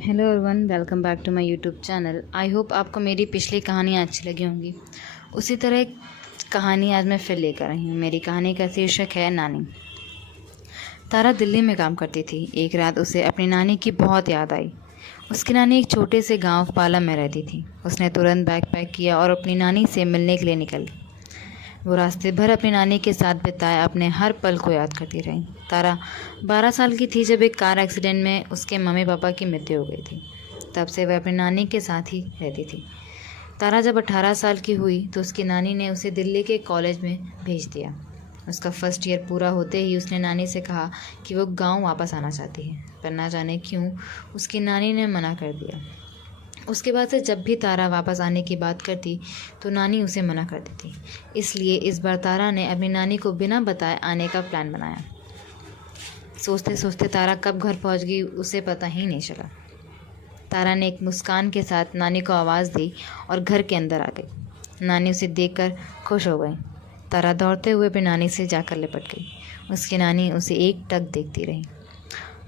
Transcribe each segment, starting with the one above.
Hello everyone, welcome back to my YouTube channel. I hope आपको मेरी पिछली कहानियाँ अच्छी लगी होंगी। उसी तरह एक कहानी आज मैं फिर लेकर आई हूँ। मेरी कहानी का शीर्षक है नानी। तारा दिल्ली में काम करती थी। एक रात उसे अपनी नानी की बहुत याद आई। उसकी नानी एक छोटे से गांव पाला में रहती थी। उसने तुरंत बैग पैक किया और अपनी नानी से मिलने के लिए निकल ली। वो रास्ते भर अपनी नानी के साथ बिताए अपने हर पल को याद करती रही। तारा 12 साल की थी जब एक कार एक्सीडेंट में उसके मम्मी पापा की मृत्यु हो गई थी। तब से वह अपनी नानी के साथ ही रहती थी। तारा जब 18 साल की हुई तो उसकी नानी ने उसे दिल्ली के कॉलेज में भेज दिया। उसका फर्स्ट ईयर पूरा होते ही उसने नानी से कहा कि वो गांव वापस आना चाहती है, पर ना जाने क्यों उसकी नानी ने मना कर दिया। उसके बाद से जब भी तारा वापस आने की बात करती तो नानी उसे मना कर देती। इसलिए इस बार तारा ने अपनी नानी को बिना बताए आने का प्लान बनाया। सोचते सोचते तारा कब घर पहुंच गई उसे पता ही नहीं चला। तारा ने एक मुस्कान के साथ नानी को आवाज़ दी और घर के अंदर आ गई। नानी उसे देखकर खुश हो गई। तारा दौड़ते हुए अपनी नानी से जाकर लिपट गई। उसकी नानी उसे एकटक देखती रही।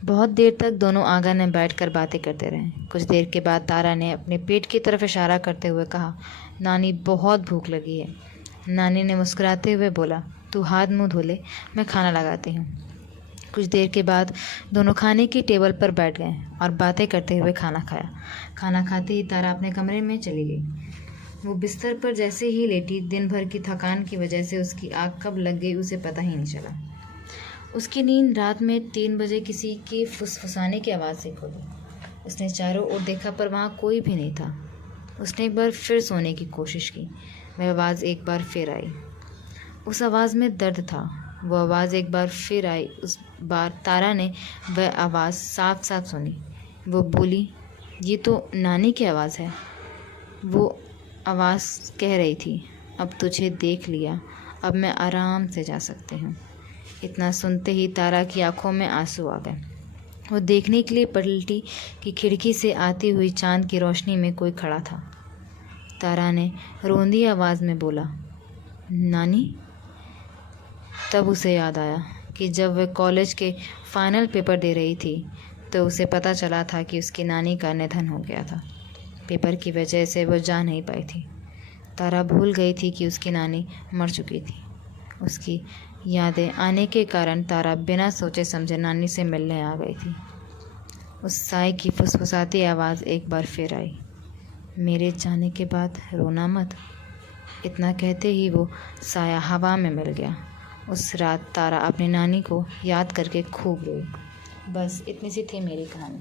बहुत देर तक दोनों आंगन में बैठकर बातें करते रहे। कुछ देर के बाद तारा ने अपने पेट की तरफ इशारा करते हुए कहा, नानी बहुत भूख लगी है। नानी ने मुस्कुराते हुए बोला, तू हाथ मुंह धो ले, मैं खाना लगाती हूँ। कुछ देर के बाद दोनों खाने की टेबल पर बैठ गए और बातें करते हुए खाना खाया। खाना खाते ही तारा अपने कमरे में चली गई। वो बिस्तर पर जैसे ही लेटी, दिन भर की थकान की वजह से उसकी आँख कब लग गई उसे पता ही नहीं चला। उसकी नींद रात में 3 बजे किसी की फुसफुसाने की आवाज़ से खुली। उसने चारों ओर देखा पर वहाँ कोई भी नहीं था। उसने एक बार फिर सोने की कोशिश की। वह आवाज़ एक बार फिर आई। उस आवाज़ में दर्द था। वो आवाज़ एक बार फिर आई। उस बार तारा ने वह आवाज़ साफ साफ सुनी। वो बोली, ये तो नानी की आवाज़ है। वो आवाज़ कह रही थी, अब तुझे देख लिया, अब मैं आराम से जा सकती हूँ। इतना सुनते ही तारा की आंखों में आंसू आ गए। वो देखने के लिए पलटी कि खिड़की से आती हुई चांद की रोशनी में कोई खड़ा था। तारा ने रोंदी आवाज़ में बोला, नानी। तब उसे याद आया कि जब वह कॉलेज के फाइनल पेपर दे रही थी तो उसे पता चला था कि उसकी नानी का निधन हो गया था। पेपर की वजह से वह जा नहीं पाई थी। तारा भूल गई थी कि उसकी नानी मर चुकी थी। उसकी यादें आने के कारण तारा बिना सोचे समझे नानी से मिलने आ गई थी। उस साय की फुसफुसाती आवाज़ एक बार फिर आई, मेरे जाने के बाद रोना मत। इतना कहते ही वो साया हवा में मिल गया। उस रात तारा अपनी नानी को याद करके खूब रोई। बस इतनी सी थी मेरी कहानी।